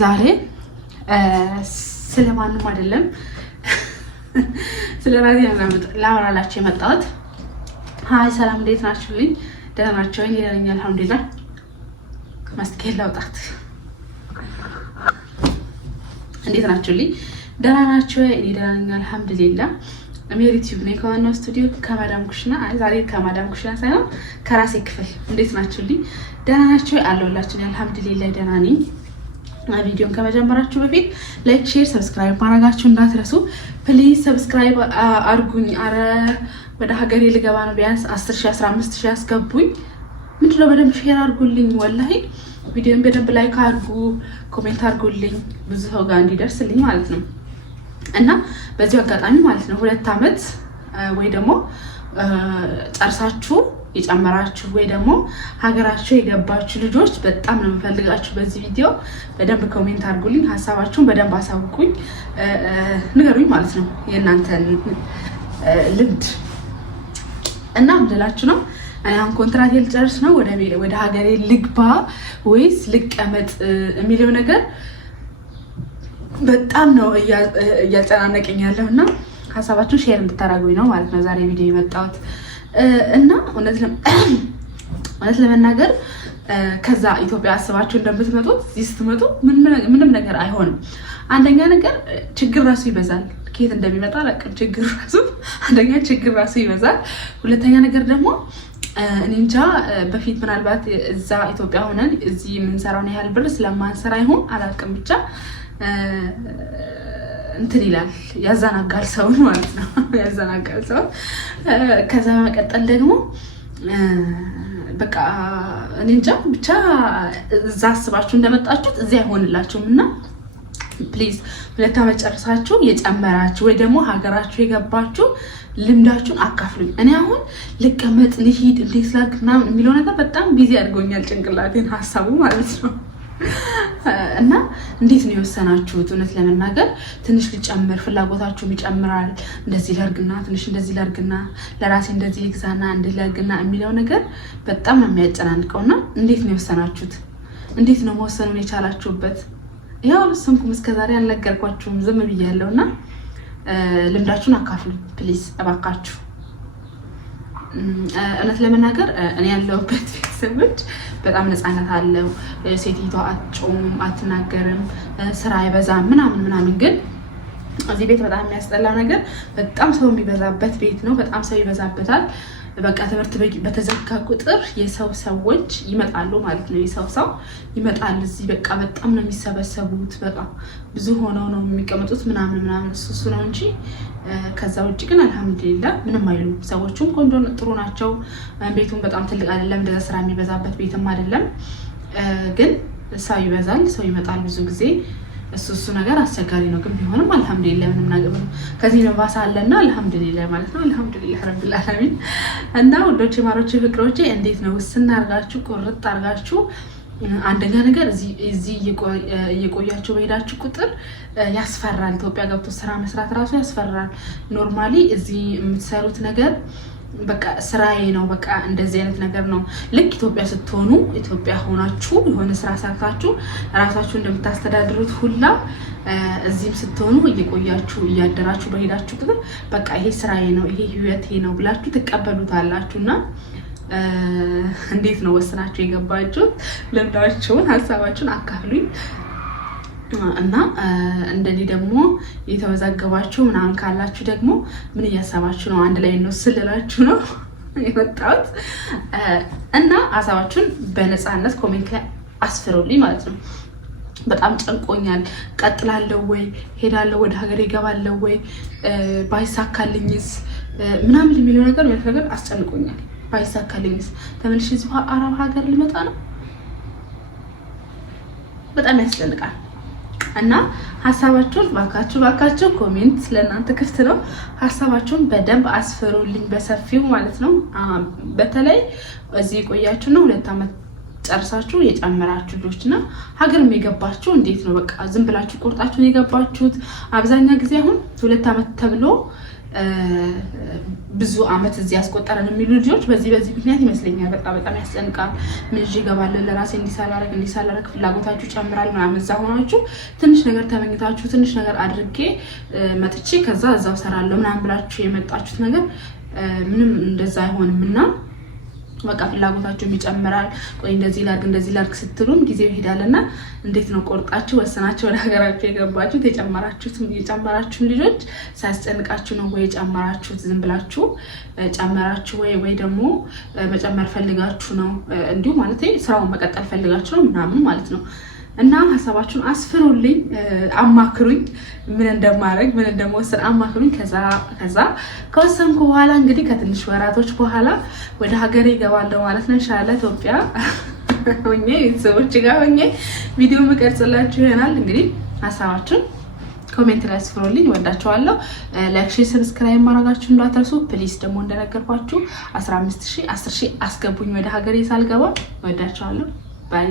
ዛሬ ስለማንም አይደለም ስለራሴ ላወራላችሁ የመጣሁት። ሃይ ሰላም፣ እንዴት ናችሁልኝ? ደህና ናችሁ? እኔ ደህና ነኝ አልሐምዱሊላህ። ማስከል ላውጣት። እንዴት ናችሁልኝ? ደህና ናችሁ? እኔ ደህና ነኝ አልሐምዱሊላህ። ዩቲዩብ ነኝ ከዋናው ስቱዲዮ ከማዳም ኩሽና። ዛሬ ከማዳም ኩሽና ሳይሆን ከራሴ ክፍል። እንዴት ናችሁልኝ? ደህና ናችሁ? አለሁላችሁ አልሐምዱሊላህ ደህና ነኝ። ቪዲዮን ከመጀመራችሁ በፊት ላይክ፣ ሼር፣ ሰብስክራይብ ማድረጋችሁ እንዳትረሱ ፕሊዝ። ሰብስክራይብ አድርጉኝ። አረ ወደ ሀገሬ ልገባ ነው። ቢያንስ 10,000 15,000 አስገቡኝ። ምንድነው በደንብ ሼር አድርጉልኝ። ወላሂ ቪዲዮን በደንብ ላይክ አድርጉ፣ ኮሜንት አድርጉልኝ ብዙ ሰው ጋር እንዲደርስልኝ ማለት ነው። እና በዚህ አጋጣሚ ማለት ነው 2 ዓመት ወይ ደግሞ ጨርሳችሁ የጨመራችሁ ወይ ደግሞ ሀገራችሁ የገባችሁ ልጆች በጣም ነው የምፈልጋችሁ። በዚህ ቪዲዮ በደንብ ኮሜንት አድርጉልኝ፣ ሀሳባችሁን በደንብ አሳውቁኝ፣ ንገሩኝ ማለት ነው የእናንተን ልምድ። እና ምንላችሁ ነው እኔ አሁን ኮንትራት ልጨርስ ነው ወደ ሀገሬ ልግባ ወይስ ልቀመጥ የሚለው ነገር በጣም ነው እያጨናነቀኝ ያለው እና ሀሳባችሁን ሼር እንድታደርጉኝ ነው ማለት ነው ዛሬ ቪዲዮ የመጣሁት። እና እውነት ለመናገር ከዛ ኢትዮጵያ አስባችሁ እንደምትመጡት እዚህ ስትመጡ ምንም ነገር አይሆንም። አንደኛ ነገር ችግር ራሱ ይበዛል። ከየት እንደሚመጣ አላውቅም። ችግር ራሱ ይበዛል። ሁለተኛ ነገር ደግሞ እኔ እንጃ በፊት ምናልባት እዛ ኢትዮጵያ ሆነን እዚህ የምንሰራውን ያህል ብር ስለማንሰራ ይሆን አላውቅም። ብቻ እንትን ይላል፣ ያዘናጋል ሰውን ማለት ነው። ያዘናጋል ሰውን። ከዛ በመቀጠል ደግሞ በቃ እኔ እንጃ ብቻ እዛ አስባችሁ እንደመጣችሁት እዚህ አይሆንላችሁም። እና ፕሊዝ 2 ዓመት ጨርሳችሁ የጨመራችሁ ወይ ደግሞ ሀገራችሁ የገባችሁ ልምዳችሁን አካፍሉኝ። እኔ አሁን ልቀመጥ ልሂድ እንዴት ላድርግ ምናምን የሚለው ነገር በጣም ቢዚ አድርጎኛል ጭንቅላቴን፣ ሀሳቡ ማለት ነው። እና እንዴት ነው የወሰናችሁት? እውነት ለመናገር ትንሽ ልጨምር ፍላጎታችሁም ይጨምራል። እንደዚህ ላድርግና ትንሽ እንደዚህ ላድርግና ለራሴ እንደዚህ ልግዛና እንደዚህ ላድርግና የሚለው ነገር በጣም ነው የሚያጨናንቀውና እንዴት ነው የወሰናችሁት? እንዴት ነው መወሰኑን የቻላችሁበት? ያው ልስምኩም እስከዛሬ አልነገርኳችሁም፣ ዝም ብያለሁና ልምዳችሁን አካፍሉ ፕሊዝ እባካችሁ። እውነት ለመናገር እኔ ያለሁበት ቤተሰቦች በጣም ነፃነት አለው። ሴቲቷ አትጮም አትናገርም፣ ስራ አይበዛም ምናምን። ግን እዚህ ቤት በጣም የሚያስጠላው ነገር በጣም ሰው የሚበዛበት ቤት ነው። በጣም ሰው ይበዛበታል። በቃ ትምህርት በተዘጋ ቁጥር ሰዎች ይመጣሉ ማለት ነው። ሰው ይመጣል እዚህ በቃ በጣም ነው የሚሰበሰቡት። በቃ ብዙ ሆነው ነው የሚቀመጡት ምናምን እሱ ነው እንጂ ከዛ ውጭ ግን አልሐምዱሊላህ ምንም አይሉም። ሰዎቹም ቆንጆ ጥሩ ናቸው። ቤቱም በጣም ትልቅ አይደለም፣ እንደዛ ስራ የሚበዛበት ቤትም አይደለም። ግን ሰው ይበዛል፣ ሰው ይመጣል ብዙ ጊዜ። እሱ ነገር አስቸጋሪ ነው። ግን ቢሆንም አልሐምዱሊላህ ምንም ነገር ከዚህ ነው ባሳ አለና አልሐምዱሊላህ ማለት ነው። አልሐምዱሊላህ ረብል ዓለሚን። እና ወዶቼ ማሮቼ ፍቅሮቼ እንዴት ነው ውስና አርጋችሁ ቁርጥ አርጋችሁ አንደኛ ነገር እዚህ እየቆያችሁ በሄዳችሁ ቁጥር ያስፈራል። ኢትዮጵያ ገብቶ ስራ መስራት ራሱ ያስፈራል። ኖርማሊ እዚህ የምትሰሩት ነገር በቃ ስራዬ ነው፣ በቃ እንደዚህ አይነት ነገር ነው። ልክ ኢትዮጵያ ስትሆኑ ኢትዮጵያ ሆናችሁ የሆነ ስራ ሰርታችሁ ራሳችሁ እንደምታስተዳድሩት ሁላ እዚህም ስትሆኑ እየቆያችሁ እያደራችሁ በሄዳችሁ ቁጥር በቃ ይሄ ስራዬ ነው፣ ይሄ ህይወቴ ነው ብላችሁ ትቀበሉታላችሁና እንዴት ነው ወስናችሁ የገባችሁት? ልምዳችሁን ሀሳባችሁን አካፍሉኝ። እና እንደኔ ደግሞ የተወዛገባችሁ ምናምን ካላችሁ ደግሞ ምን እያሰባችሁ ነው? አንድ ላይ ነው ስልላችሁ ነው የመጣሁት። እና ሀሳባችሁን በነፃነት ኮሜንት ላይ አስፍሩልኝ ማለት ነው። በጣም ጨንቆኛል። ቀጥላለሁ ወይ ሄዳለሁ፣ ወደ ሀገር ይገባለሁ ወይ ባይሳካልኝስ ምናምን የሚለው ነገር አስጨንቆኛል። ባይሳካልኝስ ተመልሼ እዚህ አረብ ሀገር ልመጣ ነው። በጣም ያስጨንቃል። እና ሀሳባችሁን ባካችሁ ኮሜንት ለእናንተ ክፍት ነው። ሀሳባችሁን በደንብ አስፍሩልኝ በሰፊው ማለት ነው። በተለይ እዚህ የቆያችሁ ነው 2 ዓመት ጨርሳችሁ የጨመራችሁ ልጆችና ሀገር የገባችሁ እንዴት ነው? በቃ ዝም ብላችሁ ቁርጣችሁን የገባችሁት? አብዛኛው ጊዜ አሁን 2 ዓመት ተብሎ ብዙ አመት እዚህ ያስቆጠረን የሚሉ ልጆች በዚህ ምክንያት ይመስለኛል በጣም ያስጨንቃል። ምን ይዤ እገባለሁ ለራሴ እንዲሳላረግ ፍላጎታችሁ ይጨምራል ምናምን። እዛ ሆናችሁ ትንሽ ነገር ተመኝታችሁ ትንሽ ነገር አድርጌ መጥቼ ከዛ እዛው ሰራለሁ ምናምን ብላችሁ የመጣችሁት ነገር ምንም እንደዛ አይሆንምና በቃ ፍላጎታችሁም ይጨምራል። ቆይ እንደዚህ ላድርግ ስትሉም ጊዜው ይሄዳልና እንዴት ነው ቆርጣችሁ ወሰናችሁ ወደ ሀገራችሁ የገባችሁት? የጨመራችሁን ልጆች ሳያስጨንቃችሁ ነው ወይ የጨመራችሁት? ዝም ብላችሁ ጨመራችሁ ወይ ደግሞ መጨመር ፈልጋችሁ ነው? እንዲሁ ማለት ስራውን መቀጠል ፈልጋችሁ ነው ምናምን ማለት ነው። እና ሀሳባችሁን አስፍሩልኝ፣ አማክሩኝ፣ ምን እንደምወስን አማክሩኝ። ከዛ ከወሰንኩ በኋላ እንግዲህ ከትንሽ ወራቶች በኋላ ወደ ሀገሬ እገባለሁ ማለት ነው። ኢንሻአላህ ኢትዮጵያ ሆኜ ቤተሰቦች ጋር ሆኜ ቪዲዮ መቀርጽላችሁ ይሆናል። እንግዲህ ሀሳባችሁን ኮሜንት ላይ አስፍሩልኝ። ወዳችኋለሁ። ላይክ፣ ሼር፣ ሰብስክራይብ ማድረጋችሁ እንዳትረሱ ፕሊዝ። ደግሞ እንደነገርኳችሁ 15000 10000 አስገቡኝ ወደ ሀገሬ ሳልገባ። ወዳችኋለሁ። ባይ